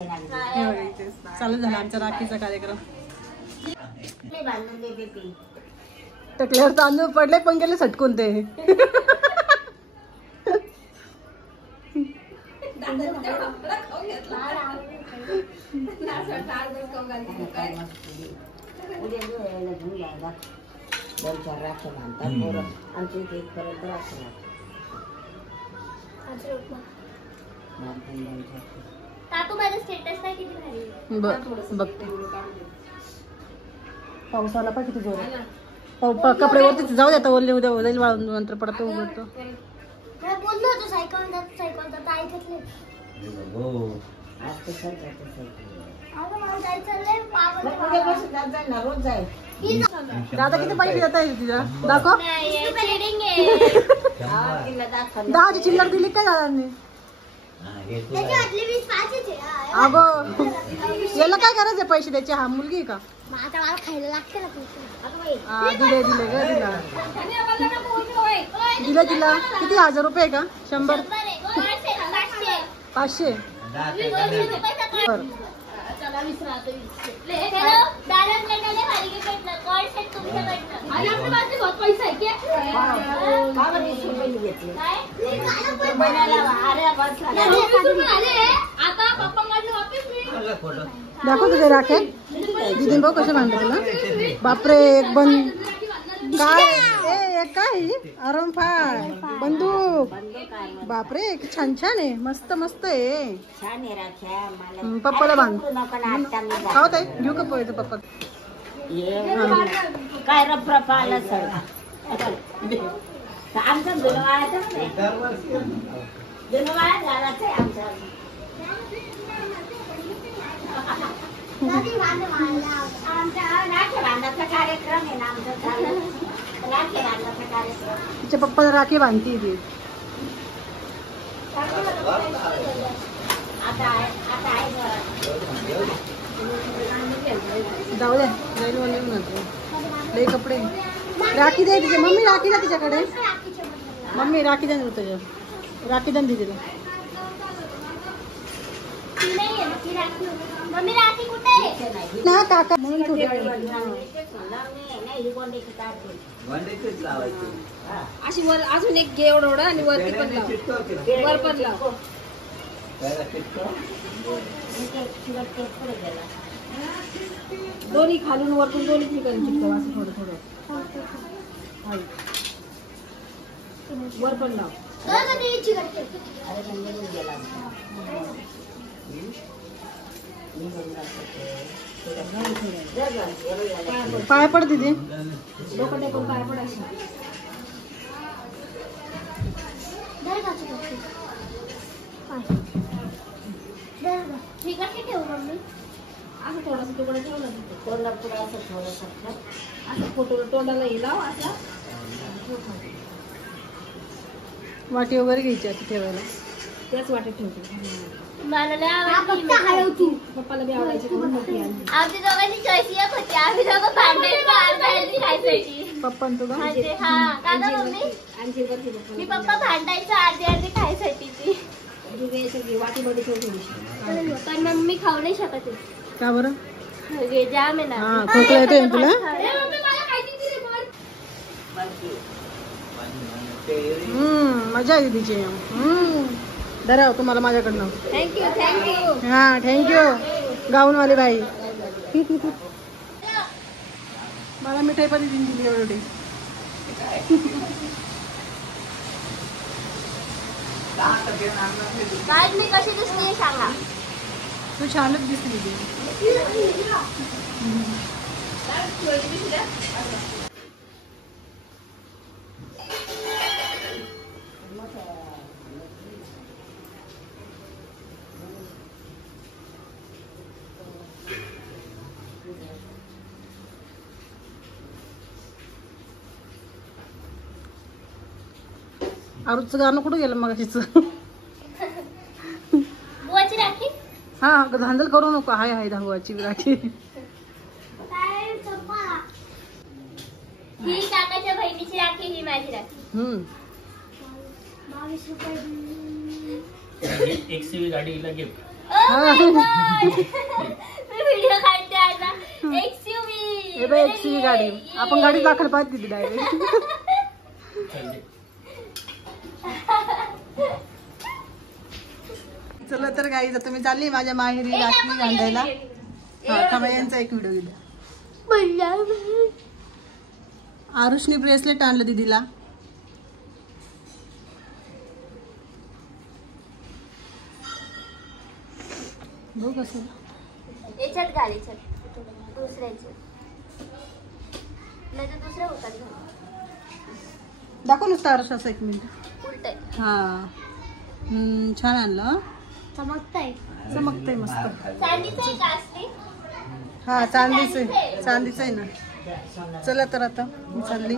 चालू झाला आमचा राखीचा कार्यक्रम. टकल्यावर तांदूळ पडले पण गेले सटकून ते. बघते पाऊस आला पण किती जोर. कपडे वरती जाऊ द्या, ओले उद्या जाईल वाळून, नंतर पडतो उघडतो. दादा किती पैसे देत आहे तुझ्या? दाखव. 10ची चिल्लर दिली काय दादांनी? अगो याला काय करायचं पैसे द्यायचे? हा मुलगी आहे का? दिले दिले ग दिला दिला. किती 1000 रुपये का? 100 500. दाखव तुझे राखे दिदी भाऊ कशा मांडले तुला. बापरे एक बंद काय काय RM5 बंदूक. बापरे छान छान आहे, मस्त मस्त आहे. पप्पाला बांध. खाऊ ताई घेऊ का पोहायचं पप्पा? काय रप आला सर आमचा जुनवाळ्यातच नाही. जुनवाळ्यात घालायचं आहे आमचा. राखी बांधाचा कार्यक्रम आहे ना आमचा. राखी बांधाचा कार्यक्रम. तिच्या पप्पाला राखी बांधती ती. जाऊ द्या लई कपडे. राखी दे तिच्या मम्मी, राखी द्या तिच्याकडे. मम्मी राखी द्या तुझ्या, राखी द्या दिदीला. ना काका म्हणून अशी वर अजून एक घे एवढं आणि वरती पण लाव, वर पण लाव. दोन्ही खालून वरतून दोन्ही ठिकाणी चिटकव असं थोडं थोडं. वर पण लाव. पाय पड दीदी. डोकं टेकून पाय पड अशी. असं थोडंसं तुकडं ठेवलं तोंडा पुढे असं थोडंसं असं फोटो तोंडाला हे लाव असं. वाटी वगैरे घ्यायची असं ठेवायला. त्याच वाटेत ठेवतो. पप्पाला बी आवडायची. आमची दोघांची चॉईस एक होती. आम्ही दोघं भांडायचं खायसाठी. पप्पा तुझा मी पप्पा भांडायचं अर्धी खायसाठी. ती वाटीमध्ये ठेवतो. पण मग मी खाऊ नाही शकत. का बरं? जाम आहे ना. हा खोकला येतोय तुला? मजा आहे तिची. धरा तुम्हाला माझ्याकडनं. Thank you thank you. हा थँक्यू गाऊनवाली बाई. मला मिठाई पण दिली एवढी. काय मी कशी दिसते सांगा. तू छानच दिसली. आरुचं गाणं कुठं गेलं मग अशीच. बुवाची राखी. हा धांदल करू नको. हाय हाय धावाची राखी. ही काकाच्या बहिणीची राखी, ही माझी राखी. 22 रुपये. एक सीवी गाडीला गिफ्ट. मी व्हिडिओ काढते आता. XUV. हे बघ XUV गाडी. आपण गाडी दाखल पाहत दिली डायरेक्ट. चला तर गाईज आता मी चालली माझ्या माहेरी राखी बांधायला. थांबा यांचा एक व्हिडिओ घेऊया. आरुषने ब्रेसलेट आणलं दीदीला. बघ कसं याच्यात घाल, याच्यात दुसऱ्याच्यात नाही तर दुसऱ्या होतात घाल. दाखव नुसतं आरुष असं 1 मिनिट. उलट आहे. हा छान आणलं. चमकतंय. चमकतंय मस्त. चांदीचं आहे का असली? हा चांदीचं आहे ना. चला तर आता मी चालली.